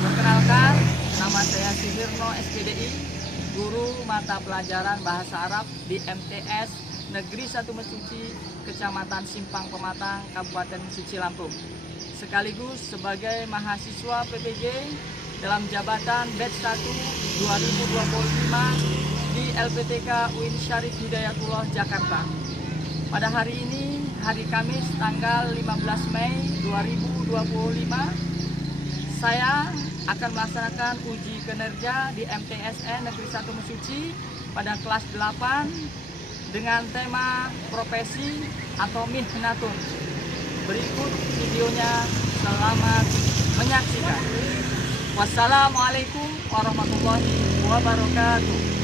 Perkenalkan, nama saya Suhirno SPDI, guru mata pelajaran Bahasa Arab di MTS Negeri 1 Mesuci, Kecamatan Simpang Pematang, Kabupaten Mesuci, Lampung. Sekaligus sebagai mahasiswa PPG dalam jabatan Batch 1 2025 di LPTK UIN Syarif Hidayatullah, Jakarta. Pada hari ini, hari Kamis tanggal 15 Mei 2025, saya akan melaksanakan uji kinerja di MTSN Negeri 1 Mesuci pada kelas 8 dengan tema profesi atau mihnatun. Berikut videonya, selamat menyaksikan. Wassalamualaikum warahmatullahi wabarakatuh.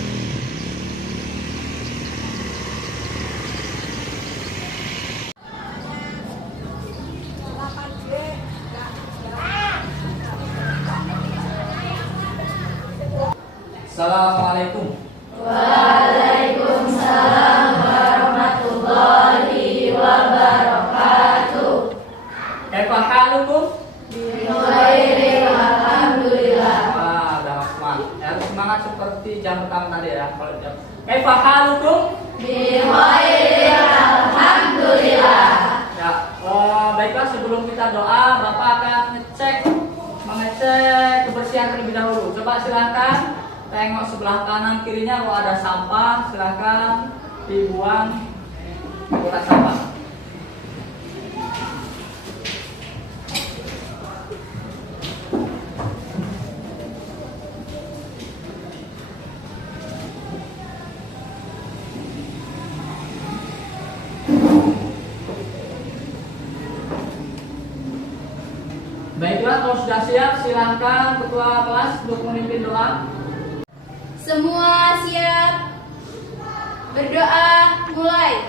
Assalamualaikum. Waalaikumsalam warahmatullahi wabarakatuh. Kaifa halukum? Bikhair, alhamdulillah. Wah, udah semangat. Harus semangat seperti jam pertama tadi ya. Kalau jam. Kaifa halukum? Bikhair, alhamdulillah. Ya, baiklah, sebelum kita doa, Bapak akan mengecek kebersihan terlebih dahulu. Coba silakan tengok sebelah kanan kirinya, kalau ada sampah silakan dibuang ke kotak sampah. Baiklah, kalau sudah siap silakan ketua kelas untuk memimpin doa. Semua siap? Berdoa mulai.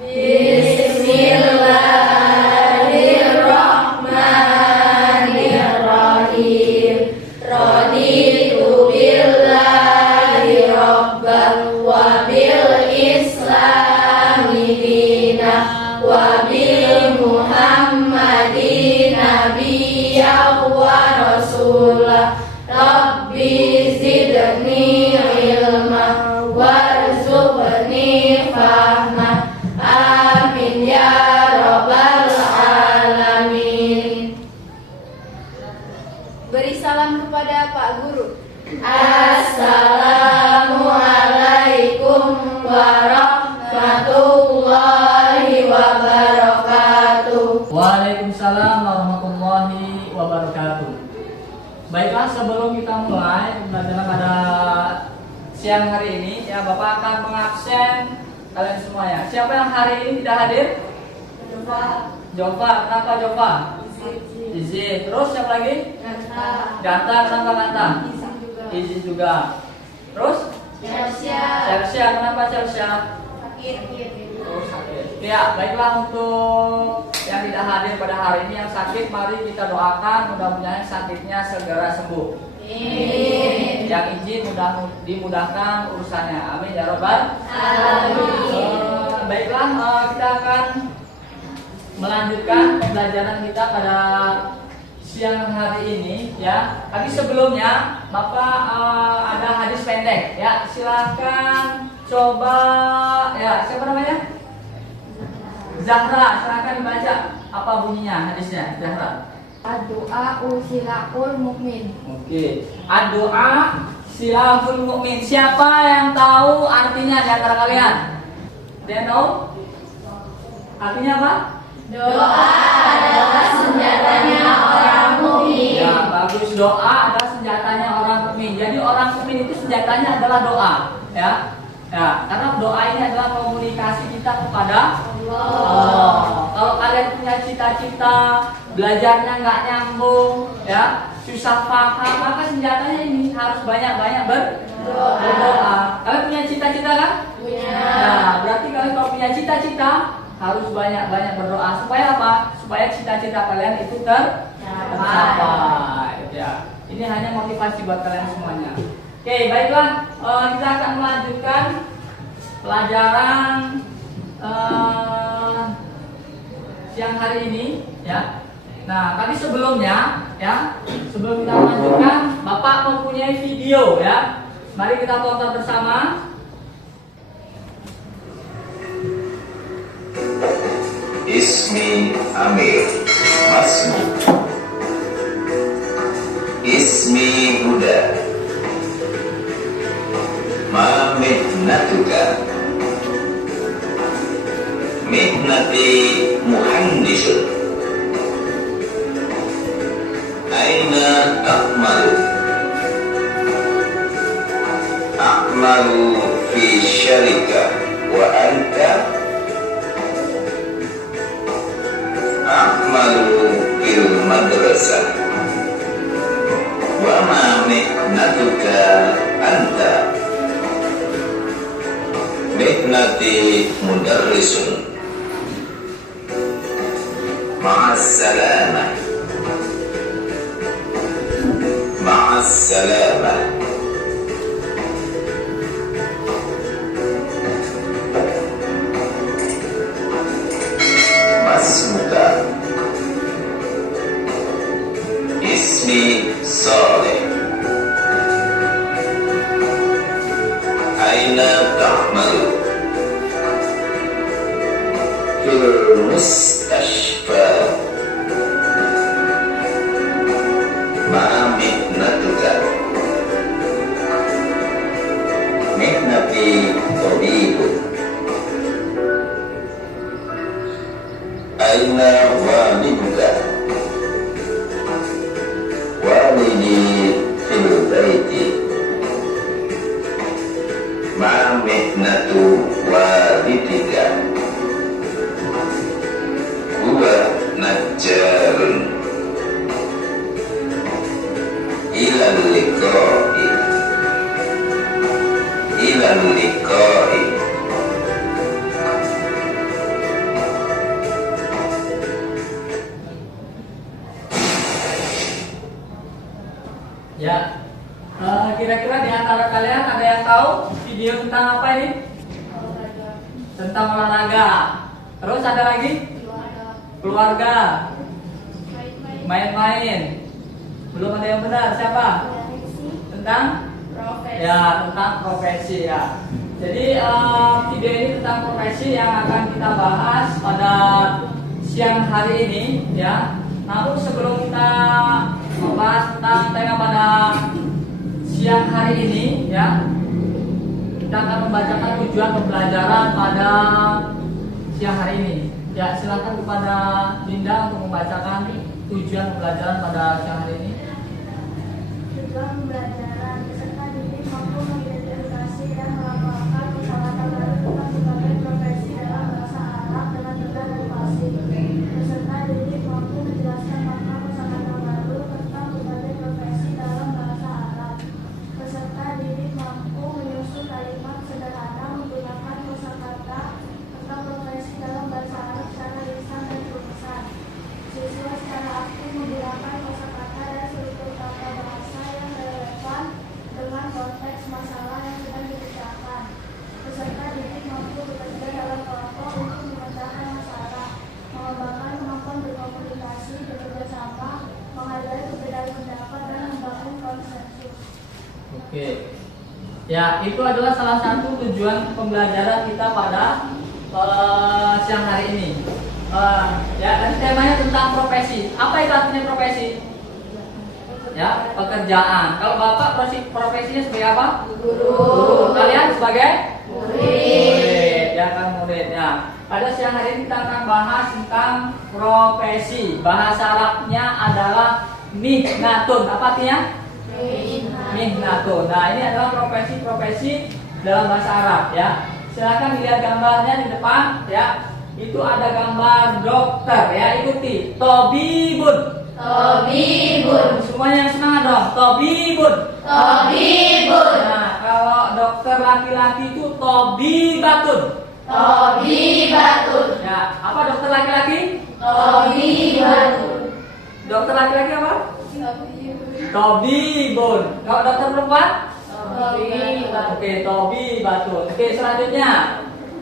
Bismillahirrahmanirrahim. Raditu billahi rabban wa bil islami dinah wa bil muhammadin nabiyyan wa rasulah. Rabbi zidni ilma warzuqni fahma. Amin ya rabbal alamin. Beri salam kepada Pak Guru. Assalamualaikum warahmatullahi wabarakatuh. Waalaikumsalam warahmatullahi wabarakatuh. Baiklah, sebelum kita mulai pembelajaran pada siang hari ini, ya Bapak akan mengabsen kalian semua ya. Siapa yang hari ini tidak hadir? Jova. Kenapa Jova? Izin. Terus siapa lagi? Ganta. Kenapa Ganta? Izin juga. Terus? Chelsea. Kenapa Chelsea? Oh, sakit. Ya, baiklah, untuk yang tidak hadir pada hari ini, yang sakit, mari kita doakan mudah-mudahan sakitnya segera sembuh. Amin. Yang izin dimudahkan urusannya. Amin ya robbal alamin. Baiklah, kita akan melanjutkan pembelajaran kita pada siang hari ini ya. Tapi sebelumnya Bapak ada hadis pendek ya. Silakan coba ya, siapa namanya? Zahra, silakan dibaca apa bunyinya hadisnya, Zahra. Ad-du'a silahul mukmin. Oke. Ad-du'a silahul mukmin. Siapa yang tahu artinya di antara kalian? Ada yang tahu? Artinya apa? Doa adalah senjatanya orang mukmin. Ya, bagus. Doa adalah senjatanya orang mukmin. Jadi orang mukmin itu senjatanya adalah doa, ya. Ya, karena doa ini adalah komunikasi kita kepada Allah. Kalau kalian punya cita-cita, belajarnya nggak nyambung, ya, susah paham, maka senjatanya ini harus banyak-banyak berdoa. Kalian punya cita-cita kan? Punya. Nah, berarti kalian kalau punya cita-cita harus banyak-banyak berdoa. Supaya apa? Supaya cita-cita kalian itu tercapai. Ya, ini hanya motivasi buat kalian semuanya. Oke, baiklah, kita akan melanjutkan pelajaran siang hari ini ya. Nah, tapi sebelumnya ya, sebelum kita melanjutkan Bapak mempunyai video ya. Mari kita tonton bersama. Ismi Amir Masmud. Ismi Huda. Ma mihnatuka. Mihnati muhandisun. Aina ta'malu. A'malu fi syarika. Wa anta a'malu fil madrasah. Wa ma mihnatuka anta. Mihnati mudarrisun. Ma'as salamah. Ma'as salamah. Masmuka. Ismi Saleh. Aina ta'malu. Fil mustashfa. Ma mihnatuka. Mihnati tabibun. Aina waliduka. Walidi fil baiti. Ma mihnatu walidika. Huwa najjarun. Ilal liqa'i. Ilal liqa'i. Ya, kira-kira di antara kalian ada yang tahu video tentang apa ini? Tentang olahraga. Terus ada lagi? Keluarga. Main-main. Belum ada yang benar. Siapa? Tentang? Ya, tentang profesi ya. Jadi video ini tentang profesi yang akan kita bahas pada siang hari ini ya. Namun sebelum kita membahas tentang tema pada siang hari ini ya, kita akan membacakan tujuan pembelajaran pada siang hari ini. Ya, silakan kepada Linda untuk membacakan tujuan pembelajaran pada siang hari ini. Tujuan pembelajaran peserta didik mampu mengidentifikasi dan melafalkan kosakata baru tentang berbagai profesi dalam bahasa Arab dengan mudah dan fasih. Peserta didik mampu menjelaskan makna kosakata baru tentang berbagai profesi dalam bahasa Arab. Peserta didik mampu menyusun kalimat sederhana menggunakan kosakata tentang profesi dalam bahasa Arab secara lisan dan tulisan. Siswa secara aktif menggunakan kosakata dan struktur tata bahasa yang relevan dengan konteks masalah yang sedang dibicarakan. Peserta didik mampu bekerja dalam kelompok untuk memecahkan masalah, mengembangkan kemampuan berkomunikasi, bekerja sama, menghargai perbedaan pendapat, dan membangun konsensus. Oke. Ya, itu adalah salah satu tujuan pembelajaran kita pada siang hari ini. Ya, tadi temanya tentang profesi. Apa itu artinya profesi? Ya, pekerjaan. Kalau Bapak profesinya sebagai apa? Guru. Kalian sebagai? Murid. Ya, kan murid. Ya. Pada siang hari ini kita akan bahas tentang profesi. Bahasa Arabnya adalah mihnatun. Apa artinya? Mihnatun. Nah, ini adalah profesi-profesi dalam bahasa Arab ya. Silakan dilihat gambarnya di depan ya. Itu ada gambar dokter ya, ikuti. Tobibun. Tabibun. Semuanya yang semangat dong. Tobibun. Tabibun. Nah, kalau dokter laki-laki itu tobibatun. Tabibatun. Ya, apa dokter laki-laki? Tabibatun. Dokter laki-laki apa? Tobibun. Kalau dokter perempuan? Oke, tobibatun. Oke, selanjutnya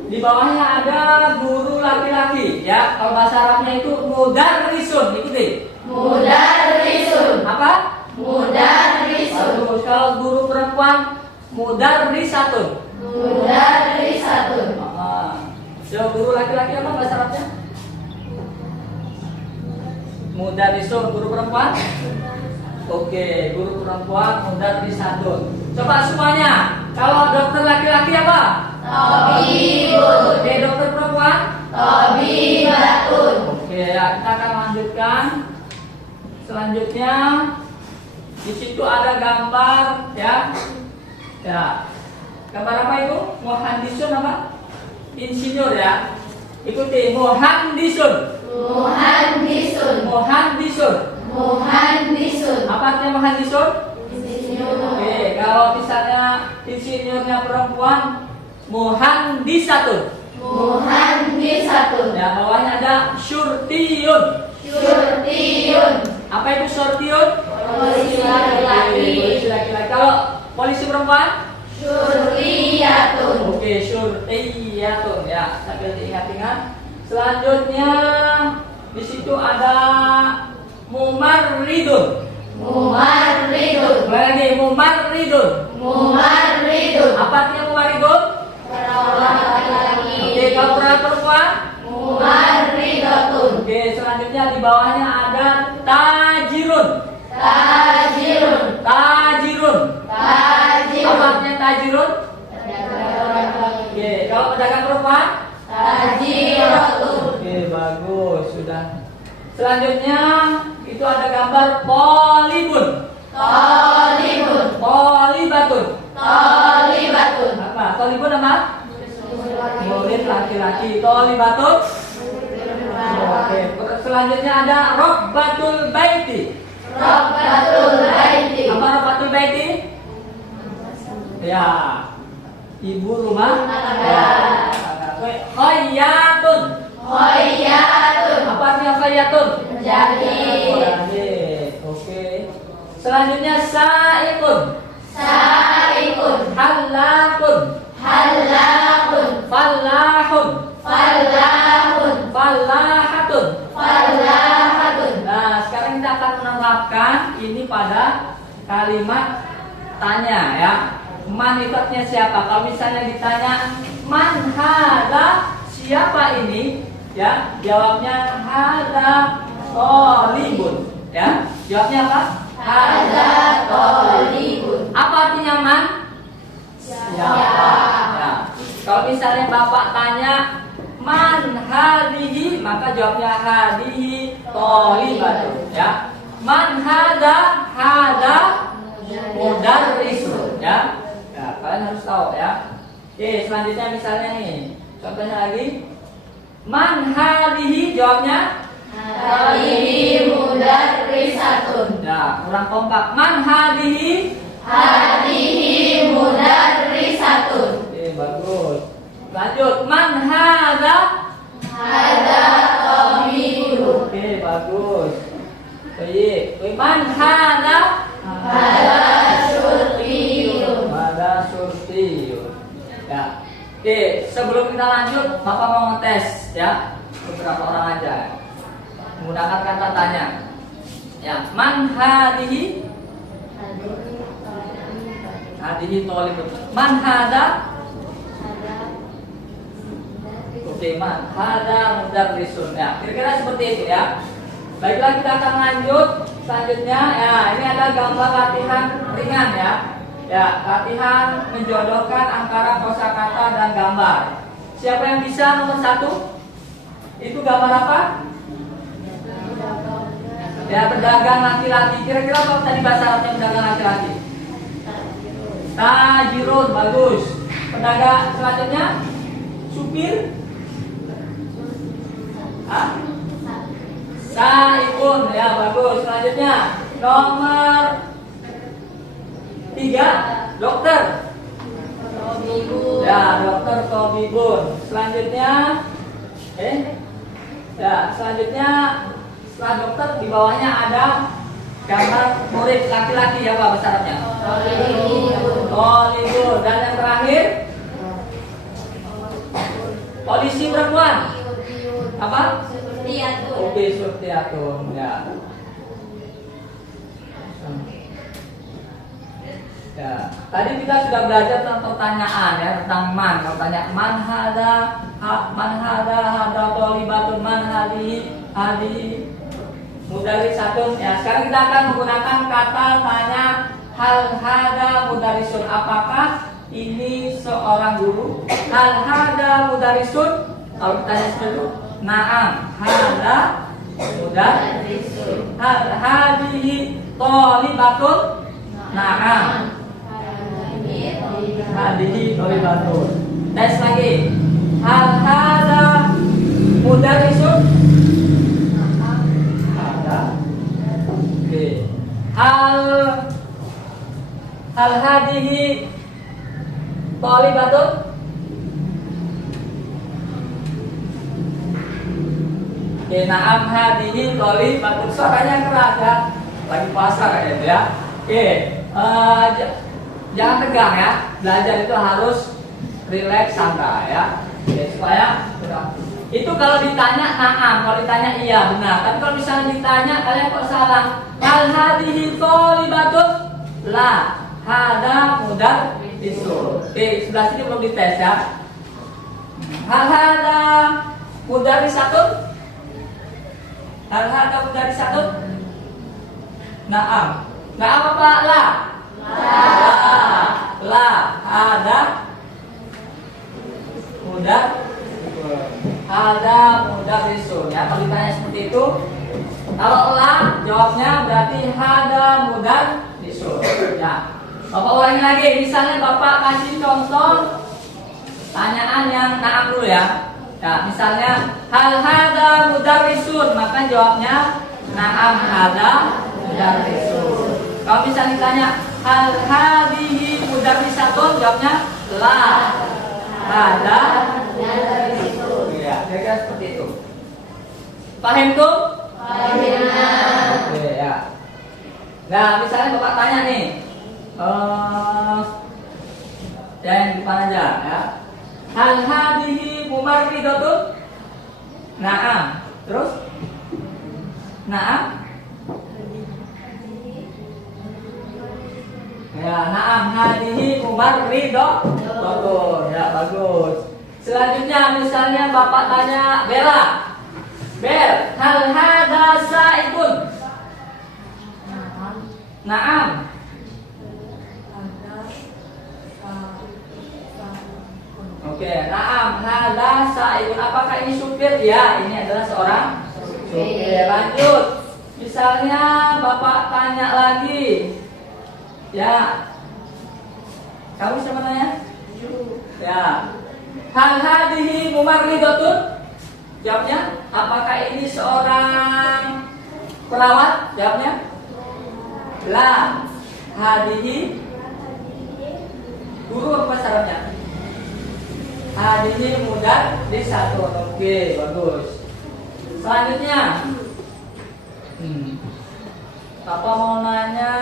di bawahnya ada guru laki-laki ya. Kalau bahasa Arabnya itu mudarrisun. Ikuti. Mudarrisun. Apa? Mudarrisun. Mudarrisatun. Mudarrisatun. Coba guru laki-laki apa bahasa Arabnya? Mudarrisun, guru perempuan? Oke, guru perempuan mudarrisatun. Coba semuanya. Kalau dokter laki-laki apa? Tabibun. Oke, dokter perempuan? Tabibatun. Oke, ya, kita akan lanjutkan. Selanjutnya di situ ada gambar ya. Ya. Gambar apa itu? Muhandisun apa? Insinyur ya. Ikuti muhandisun. Muhandisun. Muhandisun. Muhandisun. Apa artinya muhandisun? Insinyur. Oke, kalau misalnya insinyurnya perempuan muhandisatun. Muhandisatun. Ya, bawahnya ada syurtiyun. Syurtiyun. Apa itu syurtiyun? Polisi laki-laki. Polisi laki-laki. Kalau polisi perempuan? Syurtiyatun. Oke, syurtiyatun ya. Sambil diingat-ingat. Selanjutnya di situ ada mumarridun. Mumarridun. Mulai lagi mumarridun. Mumarridun. Apa artinya mumarridun? Perawat laki-laki. Oke, kalau perawat perempuan? Mumarridatun. Oke, selanjutnya di bawahnya ada tajirun. Tajirun. Tajirun. Tajirun. Apa artinya tajirun? Oke, kalau pedagang perempuan? Tajiratun. Oke, bagus, sudah. Selanjutnya itu ada gambar polibun. Tolibun. Polibatun. Tolibatun. Apa? Polibun apa? Murid laki-laki. Tolibatun. Oke, selanjutnya ada robbatul baiti. Rabbatul baiti. Apa robbatul baiti? Ya, ibu rumah Tangga. Khayyatun. Khoyatun. Apa artinya khayyatun? Menjahit. Oke. Selanjutnya sa'iqun. Sa'ikun. Halakun. Halakun. Fallahun. Fallahun. Fallahatun. Fallahatun. Nah, sekarang kita akan menerapkan ini pada kalimat tanya ya. Man itu artinya siapa? Kalau misalnya ditanya man hada, siapa ini? Ya, jawabnya hada tolibun. Ya, jawabnya apa? Hada tolibun. Apa artinya man? Siapa? Ya. Kalau misalnya bapak tanya man hadihi, maka jawabnya hadihi tolibatun. Ya. Man hada mudarrisun. Ya. Ya, kalian harus tahu ya. Oke, selanjutnya misalnya nih, contohnya lagi. Man hadihi, jawabnya Hadihi mudarrisatun. ya, kurang kompak. Man hadihi. Hadihi mudarrisatun. Oke, bagus. Lanjut. Man hada. Hada tabibun. Oke, bagus. Baik. Man hada. Hada syurtiyun. Hada surtiyun. Ya. Oke, sebelum kita lanjut, Bapak mau ngetes ya. Beberapa orang aja. Menggunakan kata tanya. Ya, man hadihi. Hadihi tolibun. Man hada. Oke, man hada mudarrisun. Ya, kira-kira seperti itu ya. Baiklah, kita akan lanjut. Selanjutnya, ya, ini ada gambar latihan ringan ya. Ya, latihan menjodohkan antara kosakata dan gambar. Siapa yang bisa nomor 1? Itu gambar apa? Ya, pedagang laki-laki. Kira-kira apa tadi bahasa Arabnya pedagang laki-laki? Tajirun, bagus. Pedagang selanjutnya supir. Hah? Saikun, ya bagus. Selanjutnya nomor 3, dokter. Tabibun. Ya, dokter Tobibun. Selanjutnya ya, selanjutnya setelah dokter di bawahnya ada gambar murid laki-laki ya Pak bahasa Arabnya. Tolibun. Dan yang terakhir polisi perempuan. Apa? Oke, Surtiatun ya. Ya, tadi kita sudah belajar tentang pertanyaan ya, tentang man. Kalau tanya man hada tholibatun, man hadi mudarisatun. Ya, sekarang kita akan menggunakan kata tanya hal hada mudarisun. Apakah ini seorang guru? Hal hada mudarisun. Kalau kita tanya dulu, na'am hada mudarisun. Hal hadihi tholibatun. Na'am hadihi tholibatun. Tes lagi. Hal hada mudarisun. Ada. Oke. Hal hadihi tholibatun. Oke, na'am hadihi tholibatun. Suaranya keras ya. Lagi puasa kayaknya ya. Oke, jangan tegang ya. Belajar itu harus rileks, santai ya. Oke, supaya itu kalau ditanya na'am, kalau ditanya iya benar. Tapi kalau misalnya ditanya kalian kok salah. Hal hadihi tholibatun. La hada mudarisun. Oke, sebelah sini belum dites ya. Hal hada mudarisatun. Hal hada mudarisatun. Na'am. Na'am apa la? La hada mudarisun ya. Kalau ditanya seperti itu, kalau la jawabnya berarti hada mudarisun ya. Bapak ulangi lagi, misalnya Bapak kasih contoh tanyaan yang na'am dulu ya. Ya, misalnya hal hada mudarisun, maka jawabnya na'am hada mudarisun. Kalau misalnya ditanya hal hadihi mudarisatun, jawabnya la hada mudarisun. Ya, kira-kira seperti itu. Paham tuh? Oke ya. Nah, misalnya Bapak tanya nih, yang di depan aja ya. Hal hadihi mumarridatun? Na'am. Terus? Na'am. Ya, na'am hadihi mumarridatun. Ya, bagus. Selanjutnya misalnya Bapak tanya Bella. Bel, hal hada saibun? Na'am. Oke, na'am hada saibun. Apakah ini supir? Ya, ini adalah seorang supir. Lanjut. Misalnya Bapak tanya lagi. Ya. Kamu siapa tanya? Ya. Hal hadihi mumarridatun? Jawabnya, apakah ini seorang perawat? Jawabnya, la hadihi guru apa syaratnya? Hadihi mudarisatun. Oke, bagus. Selanjutnya, Papa mau nanya,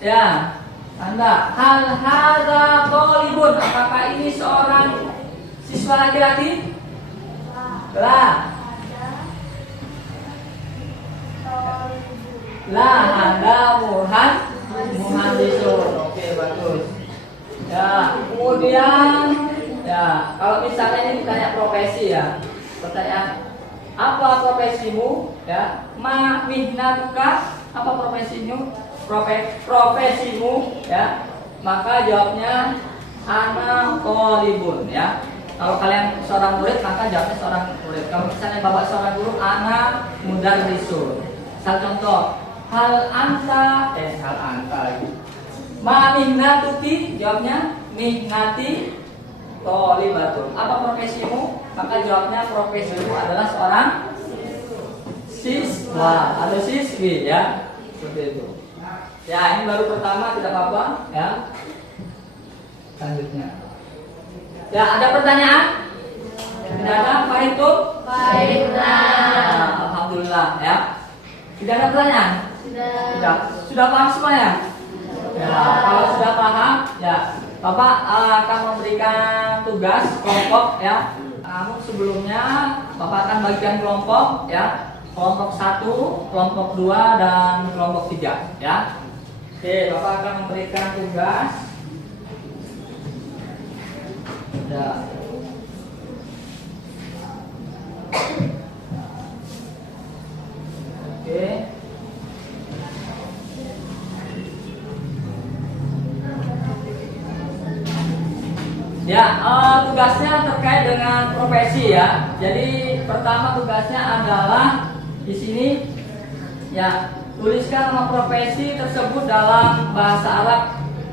ya, Anda, hal hadza thalibun? Apakah ini seorang siswa laki-laki? La ada muhandisun. Oke, bagus. Ya, kemudian ya, kalau misalnya ini ditanya profesi ya. Pertanyaan, apa profesimu? Ya, ma mihnatuka? Apa profesimu? Profesimu ya. Maka jawabnya ana thalibun ya. Kalau kalian seorang murid, maka jawabnya seorang murid. Kalau misalnya Bapak seorang guru, ana mudarrisun. Misal contoh, hal anta lagi. Ma mihnatuki? Jawabnya mihnati tholibatun. Apa profesimu? Maka jawabnya profesimu adalah seorang siswa atau siswi ya. Seperti itu. Ya, ini baru pertama, tidak apa-apa ya. Selanjutnya. Ya, ada pertanyaan? Tidak ada? Fahimtum? Baiklah. Alhamdulillah ya. Tidak ada pertanyaan? Sudah paham semuanya? Ya, kalau sudah paham, ya Bapak akan memberikan tugas kelompok ya. Namun sebelumnya Bapak akan bagikan kelompok ya. Kelompok 1, kelompok 2 dan kelompok 3 ya. Oke, Bapak akan memberikan tugas. Ya. Oke. Ya, tugasnya terkait dengan profesi ya. Jadi pertama tugasnya adalah di sini ya, tuliskan nama profesi tersebut dalam bahasa Arab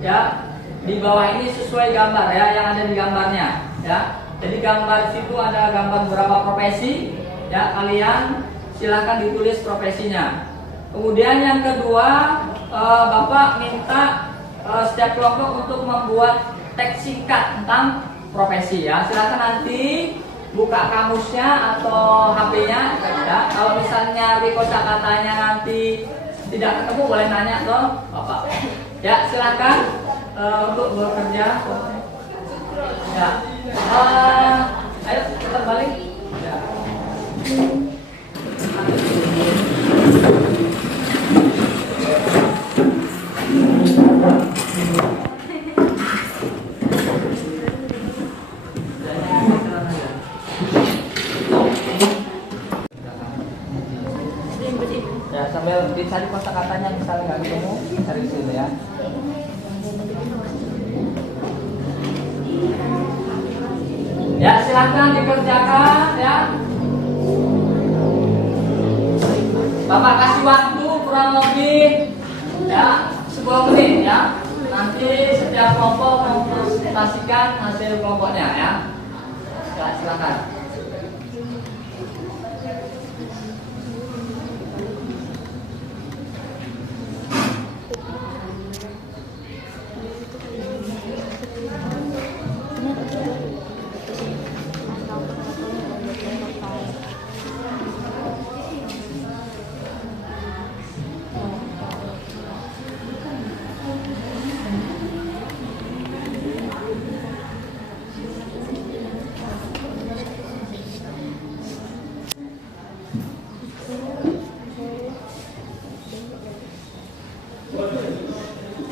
ya. Di bawah ini sesuai gambar ya yang ada di gambarnya ya. Jadi gambar situ ada gambar beberapa profesi ya. Kalian silakan ditulis profesinya. Kemudian yang kedua, Bapak minta setiap kelompok untuk membuat teks singkat tentang profesi ya. Silakan nanti buka kamusnya atau HP-nya ya. Kalau misalnya di kosakatanya nanti tidak ketemu, boleh nanya ke Bapak. Ya, silakan untuk bekerja. Ya. Ayo kita balik. Ya. Ya, sambil dicari kosakatanya misalnya nggak ketemu, cari di sini ya. Ya, silakan dikerjakan ya. Bapak kasih waktu kurang lebih ya 10 menit ya. Nanti setiap kelompok mempresentasikan hasil kelompoknya ya. Silakan.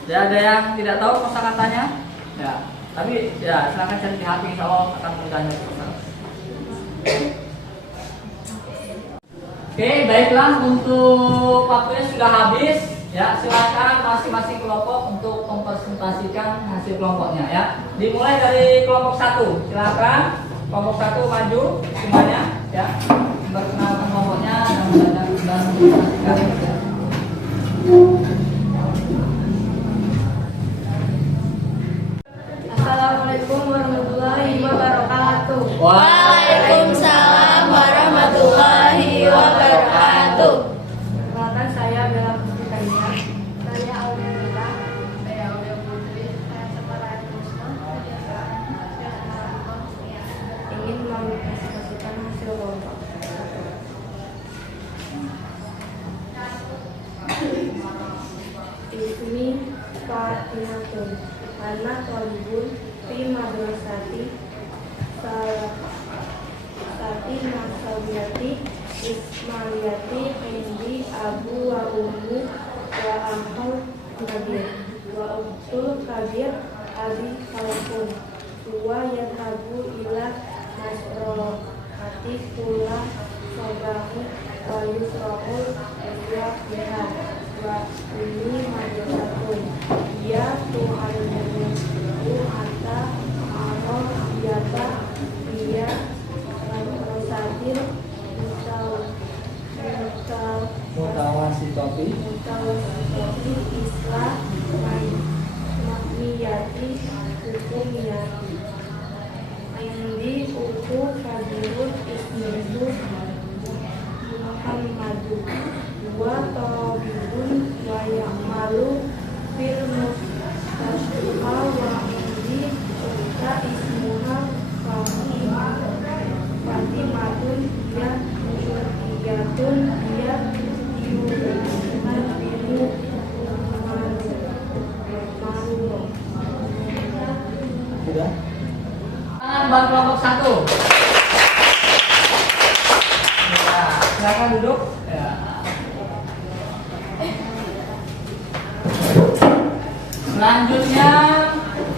Ya, ada yang tidak tahu kosakatanya? Ya, tapi ya silakan cari di HP, insya Allah akan mudahnya. Oke, baiklah, untuk waktunya sudah habis. Ya, silakan masing-masing kelompok untuk mempresentasikan hasil kelompoknya ya. Dimulai dari kelompok 1. Silakan kelompok 1 maju semuanya ya. Memperkenalkan kelompoknya dan mempresentasikan. Assalamualaikum warahmatullahi wabarakatuh. Waalaikumsalam warahmatullahi wabarakatuh. Perkenalkan, saya Bella Puspitania. Saya Aulia. Saya Aulia Putri. Saya Semarang Musma. Ingin mempresentasikan hasil kelompok. Ismi Fatinatun. Anak Tolibun fi madrasati Sati Nasawiyati Ismailiyati Indi Abu wa Ummu wa Ahul Kabir wa Uktul Kabir Abi Falkun wa yadhabu ila Nasrohati Kula Sobahu wa Yusrahul Wa Biha wa Ini Madrasatun Ya Tuhan Ata Aroh Biata Dia Rosadir Mutawasitopi Islam Makniyati Hukumiyati Indi Uku Kadirun Ismihu Muhammadu Wa Tawabibun Wa Ya'malu Fil Mustashfa Wa Indi Uka Ismuha Fatimatun Ya Iyatun Ya Sudah? Tangan buat kelompok 1. Ya, silakan duduk. Ya. Selanjutnya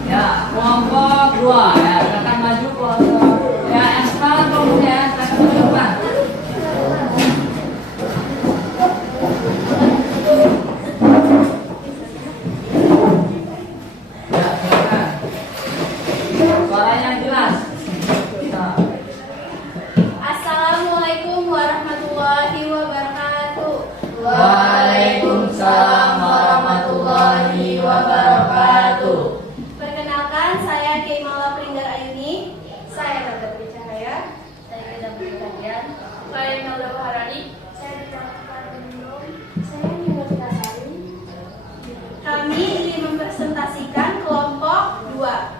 ya kelompok 2 ya, silakan maju kelompok ya ekstra kelompok ya, silakan ke depan. Ya, silakan. Suaranya jelas. Nah. Assalamualaikum warahmatullahi wabarakatuh. Waalaikumsalam warahmatullahi wabarakatuh. Perkenalkan, saya Kiai Maula Pringgar Ayuni. Saya Nanda Putri Cahaya. Saya Ida Putri Cahaya. Saya Nanda Waharani. Saya Dimakan Bendung. Saya Nina Tinasari. Kami ingin mempresentasikan kelompok 2.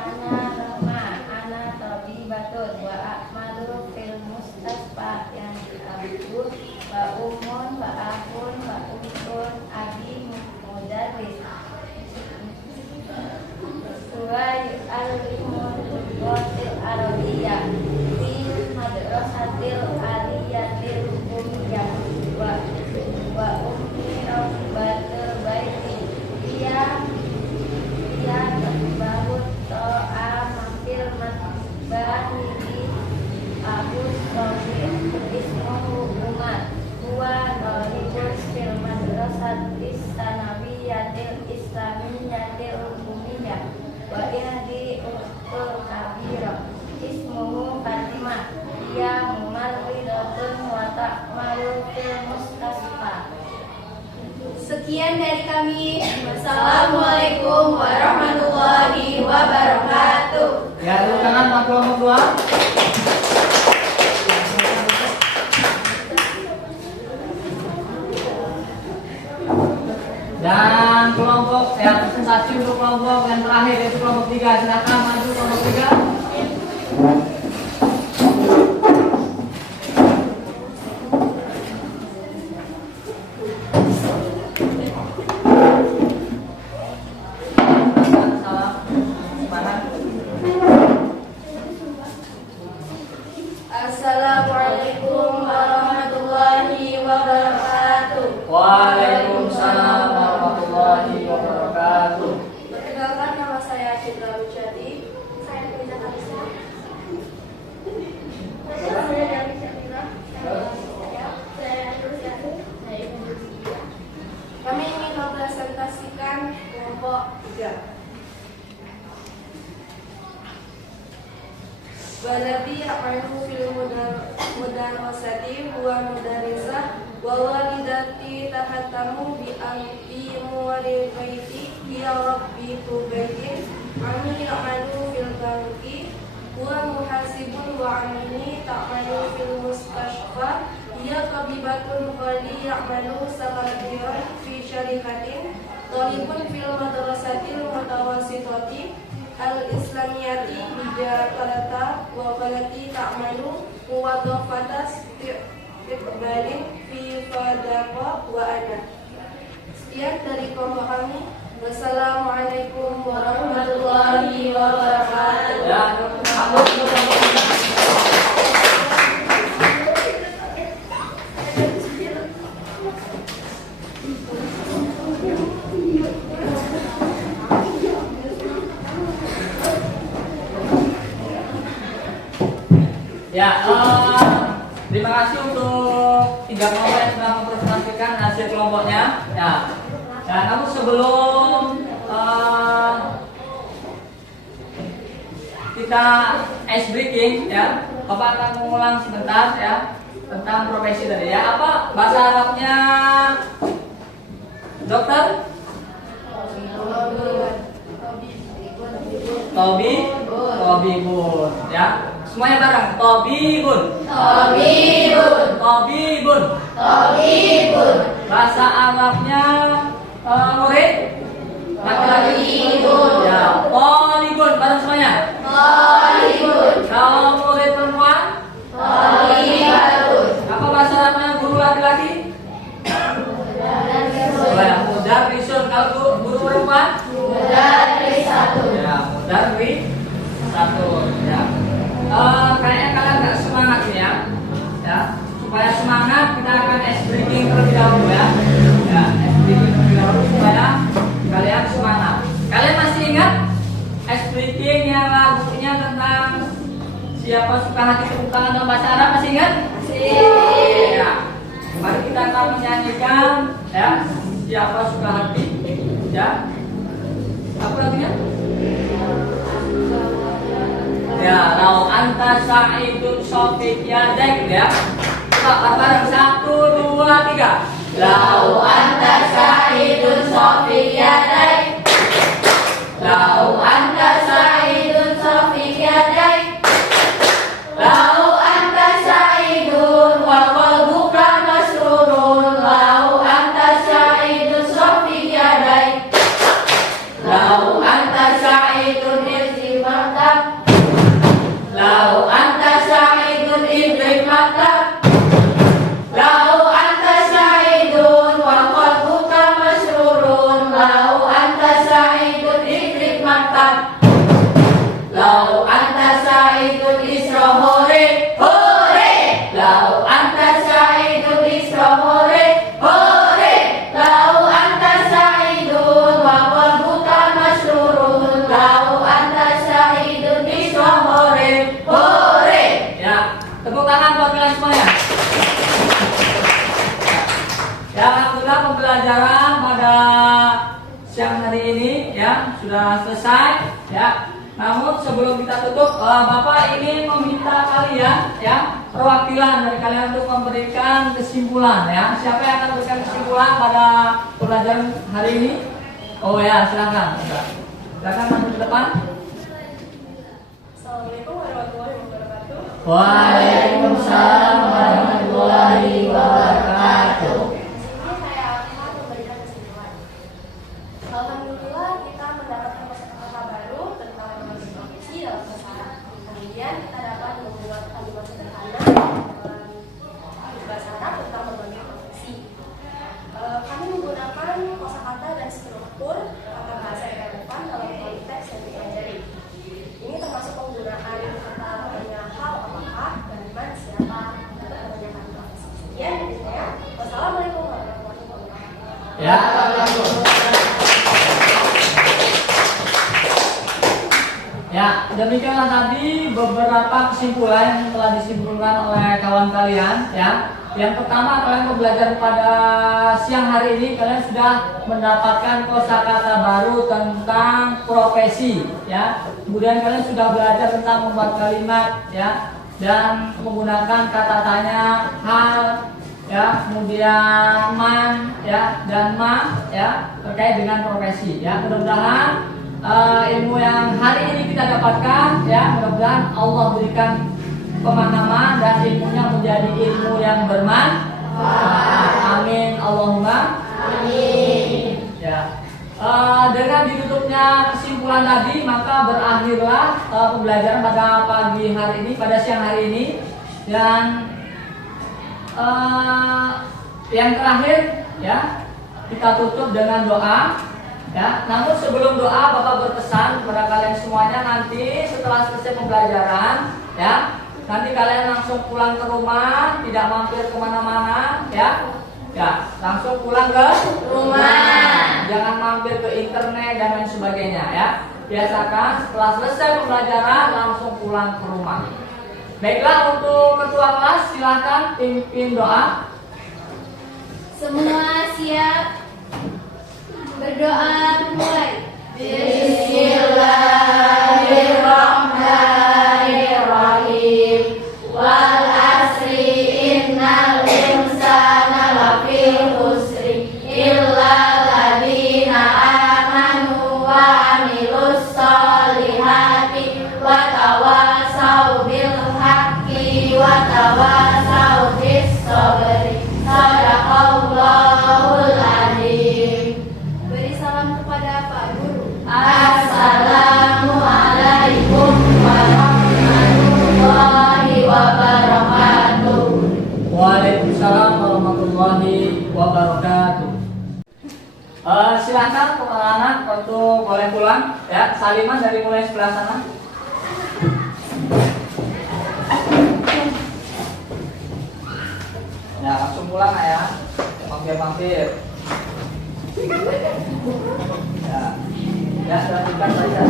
Ana Rahma, Ana Tobi Batur, wa Akmalu fil Mustasfa yang diabdu, wa Umun, wa Akun, wa Untun, Abi Mudarris. Wa al-Imun Wasil Arabiyah, fil Madrasatil Aliyatil Umiyah, wa Ummi Batur Baiti, dia terbahut to'a mampir matbani di Abu Sofir ismuhu Umar huwa nolibus fil madrasatis sanawiyatil islamiyatil umiyah wa ihdi uktul kabirah ismuhu Fatimah dia mumarridatun wa ta'malu fil mustasfa. Sekian dari kami. Wassalamualaikum warahmatullahi wabarakatuh. Ya, tepuk tangan untuk kelompok 2. Dan kelompok yang presentasi untuk kelompok yang terakhir yaitu kelompok 3. Silakan maju kelompok 3. Assalamualaikum warahmatullahi wabarakatuh. Waalaikumsalam warahmatullahi wabarakatuh. Perkenalkan, nama saya Citra Lucati. Saya Nina Kalisa. Saya Dewi Syafira. Saya Rusiati. Saya Ibu Lucia. Kami ingin mempresentasikan kelompok 3. Waladi ya'malu fil mudarasati huwa mudarrisah wa walidati tahattamu bi muwaribaiti ya rabbi tubaitin ami ya'malu fil banki huwa muhasibun wa amini ta'malu fil mustashfa ya tabibatun qali ya'malu sakadiran fi syarikatin talibun fil madrasatil mutawasitati al-islamiyati bijakarta wa balati ta'malu muwadhafatas iqbalin fi fadaqa wa ana. Sekian dari kelompok kami. Wassalamualaikum warahmatullahi wabarakatuh. Ya, ya, terima kasih untuk 3 kelompok yang sudah mempresentasikan hasil kelompoknya. Ya, dan namun sebelum kita ice breaking, ya, Bapak akan mengulang sebentar ya tentang profesi tadi ya. Apa bahasa Arabnya, dokter? Tobibun, ya. Semuanya bareng. Tobibun. Bahasa Arabnya murid laki-laki. Ya, polibun. Bareng semuanya. Kalau murid perempuan, apa bahasa Arabnya guru laki-laki? Mudarrisun. Kalau guru perempuan? Mudarrisatun. Ya, mudarrisatun. Ya. Kayaknya kalian nggak semangat ya. Ya, supaya semangat kita akan ice breaking terlebih dahulu ya. Ya, ice breaking terlebih dahulu supaya kalian semangat. Kalian masih ingat ice breaking yang lagunya tentang siapa suka hati tepuk tangan dalam bahasa Arab, masih ingat? Masih. Ya. Mari kita akan menyanyikan ya siapa suka hati ya. Apa lagunya? Ya, lau anta sa'idun sofiq yadek ya. Kita bareng 1, 2, 3. Lau anta sa'idun sofiq yadek. Lau anta sa'idun sofiq yadek. Lau anta sa'idun wa qalbuka masrurun. Lau anta sa'idun sofiq yadek. Lau anta sa'idun irtimatak. Lau anta sa'idun idrik maktab. Lau anta sa'idun wa qalbuka masrurun. Lau anta sa'idun idrik maktab. Lau anta sa'idun isra hore hore. Lau anta sa'idun isra hore hore. Lau anta sa'idun wa qalbuka masrurun. Lau anta sa'idun isra hore hore. Ya, tepuk tangan buat kalian semuanya. Ya, alhamdulillah pembelajaran pada siang hari ini ya sudah selesai ya. Namun sebelum kita tutup, Bapak ini meminta kalian ya perwakilan dari kalian untuk memberikan kesimpulan ya. Siapa yang akan memberikan kesimpulan pada pelajaran hari ini? Oh ya, silakan. Silakan maju ke depan. Assalamualaikum warahmatullahi wabarakatuh. Waalaikumsalam warahmatullahi wabarakatuh. Di sini saya akan memberikan kesimpulan. Alhamdulillah kita mendapatkan kosakata baru tentang berbagai profesi dalam bahasa Arab. Kemudian kita dapat membuat kalimat sederhana dalam bahasa Arab tentang berbagai profesi. Kami menggunakan kosakata dan struktur kata bahasa yang relevan dalam konteks yang dipelajari. Ini termasuk penggunaan kata banyak hal, apakah, dan man, siapa, untuk menanyakan profesi. Sekian dari saya. Wassalamualaikum warahmatullahi wabarakatuh. Ya, ya, demikianlah tadi beberapa kesimpulan yang telah disimpulkan oleh kawan kalian ya. Yang pertama, kalian belajar pada siang hari ini kalian sudah mendapatkan kosakata baru tentang profesi ya. Kemudian kalian sudah belajar tentang membuat kalimat ya dan menggunakan kata tanya, hal ya, kemudian man ya dan ma ya terkait dengan profesi ya. Mudah-mudahan ilmu yang hari ini kita dapatkan ya, mudah-mudahan Allah berikan pemahaman dan ilmunya menjadi ilmu yang bermanfaat. Amin Allahumma amin. Ya. Dengan ditutupnya kesimpulan tadi, maka berakhirlah pembelajaran pada pagi hari ini, pada siang hari ini. Dan yang terakhir ya, kita tutup dengan doa. Ya, namun sebelum doa, Bapak berpesan kepada kalian semuanya, nanti setelah selesai pembelajaran, ya, nanti kalian langsung pulang ke rumah, tidak mampir kemana-mana, ya, ya, langsung pulang ke rumah, jangan mampir ke internet dan lain sebagainya, ya. Biasakan setelah selesai pembelajaran langsung pulang ke rumah. Baiklah, untuk ketua kelas silakan pimpin doa. Semua siap. Berdoa mulai. Bismillahirrahmanirrahim. Wal asri innal insana lafi khusri illa alladziina amanu wa amilus solihati wa tawasau bil haqqi wa tawasau bis sabri. Sadaqallahul adzim. Beri salam kepada Pak Guru. Assalamualaikum warahmatullahi wabarakatuh. Waalaikumsalam warahmatullahi wabarakatuh. Silakan anak untuk boleh pulang ya. Saliman dari mulai sebelah sana. Ya, langsung pulang ya. Mampir-mampir. Ya. Ya, lanjutkan saja.